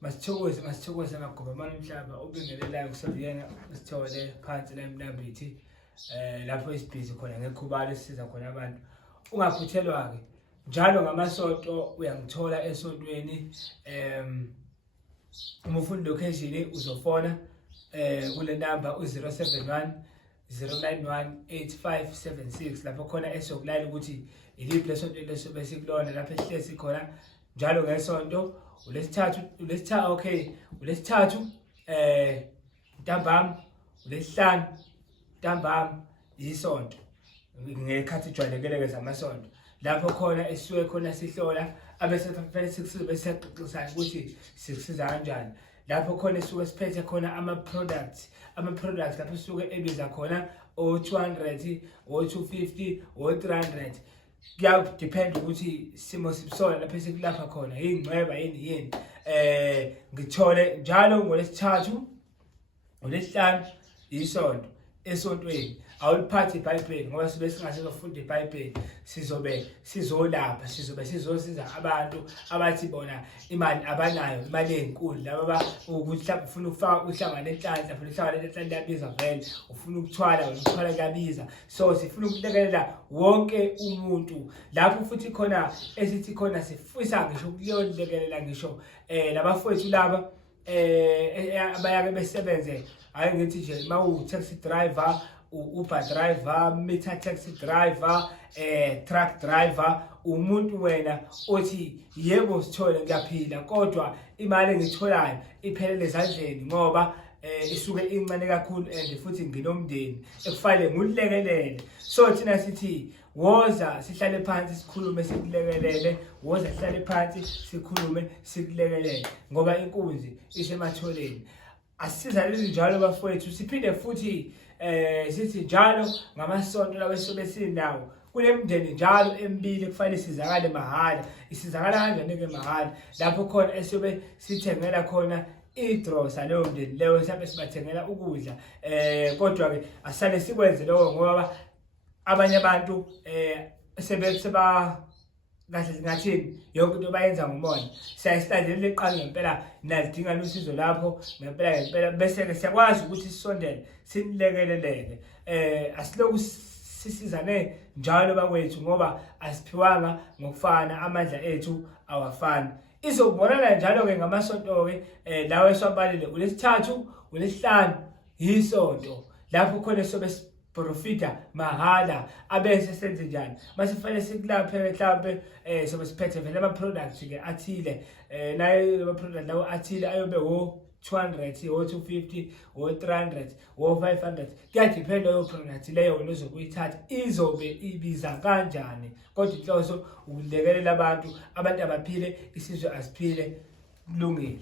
masithokoze magobhamana umhlaba ubingelelayo kusebuyena sithole phansi la emnambithi lapho isibhizi khona ngekhubalo sisiza khona abantu. Ungaphuthelwa ke njalo ngamasonto uyangithola esontweni uma ufuna location uzofona kule number u071 091 8576 lapho khona esokulayela ukuthi iliphi lesonto lesobe sikulona lapho esihlezi khona njalo ngesonto ulesithathu ntambama ulesihlanu ntambama isonto ngekhathi ijwayelekile zamasonto lapho khona esisuke khona sihlola abese fanele sikusize siyaqoqisana ukuthi sikusiza kanjani lapho khona esisuke siphethe khona ama products lapho sisuke ebiza khona o200 o250 o300 kuyadepend ukuthi simo sibusona lapho sikulapha khona ingcweba yini ngithole njalo ngolesithathu olesihlanu isonto esontweni awuliphathi iBhayibheli ngoba sibe singasezofunda iBhayibheli sizolapha sizosiza abantu abathi bona imali abanayo imali enkulu laba ukuthi ufuna ukufaka uhlangane enhlanhla futhi uhlangane enhlanhla yabiza vele ufuna ukuthwala kuyabiza so sifuna ukulekelela wonke umuntu lapho futhi khona esithi khona sifisa ngisho ukuyolekelela ngisho labafowethu laba abayake besebenze hayi ngithi nje mawu taxi driver Uber driver, meter taxi driver, truck driver, umuntu wena othi yebo sithole ngiyaphila kodwa imali engitholayo iphelele ezandleni ngoba isuke incane kakhulu and futhi nginomndeni ekufanele ngilekelele. So thina sithi woza sihlale phansi sikhulume sikulekelele, woza sihlale phansi sikhulume sikulekelele ngoba inkunzi isematholeni. Asizaleli njalo bafowethu siphinde futhi sithi njalo ngamasonto lawo esobe sinawo kulemndeni njalo emibili kufanele sizakale mahala. Isizakala kanjani ke mahala lapho khona esobe sithengela khona idrosa leyo mndeni leyo mhlawumbe sibathengela ukudla kodwa ke asale sikwenze lokho ngoba abanye abantu seba kahle ngathini yonke into bayenza ngomoya siyayistandela leqala ngempela nalidinga usizo lapho ngempela bese ke siyakwazi ukuthi sisondele sinilekeleleke asiloku sisizane njalo bakwethu ngoba asiphiwanga ngokufana amandla ethu awafani. Izobonana njalo ke ngamasonto ke lawo eswabalile ulesithathu ulesihlanu isonto lapho khona sobe profita mahala abese senze njani masifanele sikulaphe mhlawumbe sobe siphethe vele ama products ke athile nayo ama products lawo athile ayobe wo 200 o 250 o 300 o 500 kuyadependa leyo product leyo lozokuyithatha izobe ibiza kanjani kodwa inhloso ukulekelela abantu abaphile isizwe asiphile kulungile.